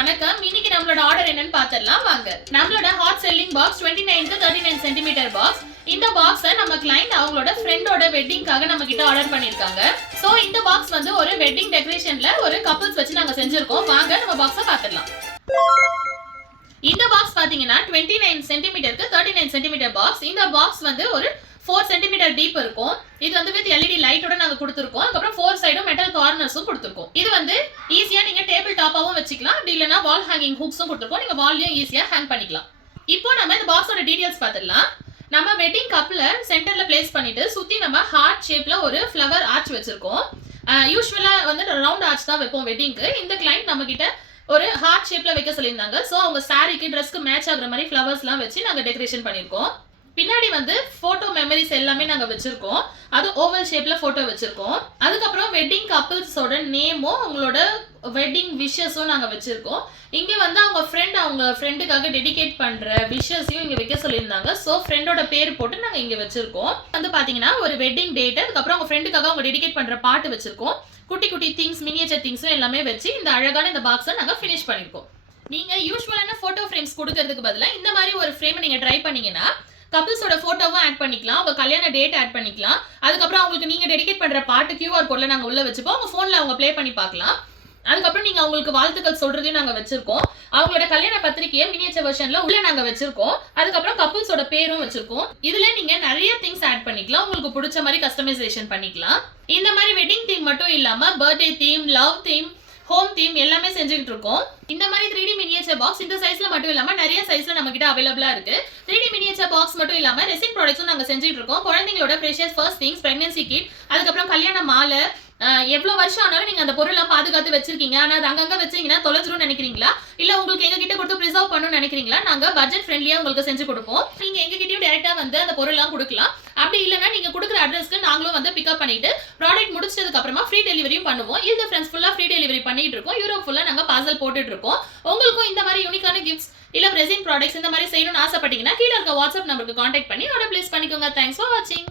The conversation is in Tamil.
வணக்கம். இன்னைக்கு நம்மளோட ஆர்டர் என்னன்னு பார்த்தறலாம் வாங்க. நம்மளோட hot selling box 29 to 39 cm box. இந்த பாக்ஸை நம்ம கிளையண்ட் அவங்களோட ஃப்ரெண்டோட வெட்டிங்காக நம்ம கிட்ட ஆர்டர் பண்ணிருக்காங்க. சோ இந்த பாக்ஸ் வந்து ஒரு வெட்டிங் டெக்கரேஷன்ல ஒரு கப்பிள்ஸ் வச்சு நாங்க செஞ்சிருக்கோம். வாங்க நம்ம பாக்ஸை பார்த்தறலாம். இந்த பாக்ஸ் பாத்தீங்கன்னா 29 cm க்கு 39 cm பாக்ஸ். இந்த பாக்ஸ் வந்து ஒரு 4 cm டீப் இருக்கும். இது வந்து வித் LED லைட்டோட நாங்க கொடுத்திருக்கோம். அதுக்கு அப்புறம் 4 சைடும் மெட்டல் கார்னர்ஸும் கொடுத்திருக்கோம். இது வந்து ஈஸியா நீங்க டேபிள் டாப்பாவும் வச்சுக்கலாம். அப்படி இல்லனா வால் ஹேங்கிங் ஹூக்ஸும் கொடுத்திருக்கோம். நீங்க வால்லயும் ஈஸியா ஹேங் பண்ணிக்கலாம். இப்போ நம்ம இந்த பாக்ஸோட டீடைல்ஸ் பார்த்துடலாம். நம்ம வெட்டிங் கப்ல சென்டர்ல பிளேஸ் பண்ணிட்டு சுத்தி நம்ம ஹார்ட் ஷேப்ல ஒரு ஃப்ளவர் ஆர்ச் வச்சிருக்கோம். யூசுவலா வந்து ரவுண்ட் ஆர்ச் தான் வைப்போம் வெட்டிங்க்கு. இந்த கிளையண்ட் நம்ம கிட்ட ஒரு ஹார்ட் ஷேப்ல வைக்க சொல்லியிருந்தாங்க. சோ அவங்க சாரிக்கு ட்ரெஸ்க்கு மேட்ச் ஆகுற மாதிரி ஃப்ளவர்ஸ்லாம் வச்சு நாங்க டெக்கரேஷன் பண்ணிருக்கோம். பின்னாடி வந்து போட்டோ மெமரிஸ் எல்லாமே நாங்க வச்சிருக்கோம். அது ஓவல் ஷேப்ல போட்டோ வச்சிருக்கோம். அதுக்கப்புறம் வெட்டிங் கப்பிள்ஸோட நேமும் அவங்களோட வெட்டிங் விஷஸும் நாங்க வச்சிருக்கோம். இங்க வந்து அவங்க ஃப்ரெண்டுக்காக டெடிகேட் பண்ற விஷஸையும் இங்க வைக்க சொல்லியிருந்தாங்க. சோ ஃப்ரெண்டோட பேர் போட்டு நாங்க இங்க வச்சிருக்கோம். வந்து பாத்தீங்கன்னா ஒரு வெட்டிங் டேட், அதுக்கப்புறம் அவங்க ஃப்ரெண்டுக்காக அவங்க டெடிகேட் பண்ற பாட்டு வச்சிருக்கோம். குட்டி குட்டி திங்ஸ், மினியேச்சர் திங்ஸும் எல்லாமே வச்சு இந்த அழகான இந்த பாக்ஸை நாங்க ஃபினிஷ் பண்ணிருக்கோம். நீங்க யூசுவலான போட்டோ ஃப்ரேம்ஸ் கொடுக்கறதுக்கு பதிலா இந்த மாதிரி ஒரு ஃப்ரேம் நீங்க ட்ரை பண்ணீங்கன்னா கப்பிள்ஸோட போட்டோவும் ஆட் பண்ணிக்கலாம், அவங்க கல்யாண டேட் ஆட் பண்ணிக்கலாம். அதுக்கப்புறம் அவங்களுக்கு நீங்க டெடிகேட் பண்ற பாட்டு QR கோட்ல நாங்க உள்ள வச்சுப்போம். அவங்க போன்ல அவங்க ப்ளே பண்ணி பார்க்கலாம். அதுக்கப்புறம் நீங்க அவங்களுக்கு வாழ்த்துக்கள் சொல்றதையும் நாங்க வச்சிருக்கோம். அவங்களோட கல்யாண பத்திரிக்கையை மினியேச்சர் வெர்ஷன்ல உள்ள நாங்க வச்சிருக்கோம். அதுக்கப்புறம் கப்பிள்ஸோட பேரும் வச்சிருக்கோம். இதுல நீங்க நிறைய திங்ஸ் ஆட் பண்ணிக்கலாம். உங்களுக்கு பிடிச்ச மாதிரி கஸ்டமைசேஷன் பண்ணிக்கலாம். இந்த மாதிரி வெட்டிங் தீம் மட்டும் இல்லாம birthday theme, love theme, home theme எல்லாமே செஞ்சுக்கிட்டு இருக்கோம். இந்த மாதிரி 3D மினியேச்சர் பாக்ஸ் இந்த சைஸ்ல மட்டும் இல்லாம நிறைய சைஸ்ல நம்ம கிட்ட அவைலபிளா இருக்கு. 3D மினியேச்சர் பாக்ஸ் மட்டும் இல்லாம ரெசின் ப்ராடக்ட்ஸும் நாங்க செஞ்சுட்டு இருக்கோம். குழந்தைங்களோட precious first things, pregnancy kit, அதுக்கப்புறம் கல்யாண மாலை, எவ்வளவு வருஷம் ஆனாலும் நீங்க அந்த பொருள்லாம் பாதுகாத்து வச்சிருக்கீங்க, ஆனா அது அங்கங்க வச்சீங்கன்னா தொலைஞ்சிரும் நினைக்கிறீங்களா, இல்ல உங்களுக்கு எங்க கிட்ட கொடுத்து ப்ரிசர்வ் பண்ணணும்னு நினைக்கிறீங்களா, நாங்க பட்ஜெட் ஃப்ரெண்ட்லியா உங்களுக்கு செஞ்சு கொடுப்போம். நீங்க எங்க கிட்டயும் டைரக்டா வந்து அந்த பொருள்லாம் கொடுக்கலாம். அப்படி இல்லைன்னா நீங்க கொடுக்குற அட்ரஸ்க்கு நாங்களும் வந்து பிக்கப் பண்ணிட்டு ப்ராடக்ட் முடிச்சதுக்கு அப்புறமா ஃப்ரீ டெலிவரியும் பண்ணுவோம். இந்த ஃப்ரெண்ட்ஸ் ஃபுல்லா ஃப்ரீ டெலிவரி பண்ணிட்டு இருக்கோம். யூரோப் ஃபுல்லா நாங்க பார்சல் போட்டுட்டு இருக்கோம். உங்களுக்கும் இந்த மாதிரி யூனிக்கான கிஃப்ட்ஸ் இல்ல ரெசின் ப்ராடக்ட்ஸ் இந்த மாதிரி செய்யணும்னு ஆசைப்பட்டீங்கன்னா கீழ இருக்க வாட்ஸ்அப் நம்பருக்கு கான்டாக்ட் பண்ணி ஆர்டர் பிளேஸ் பண்ணிக்கோங்க. தேங்க்ஸ் ஃபார் வாட்சிங்.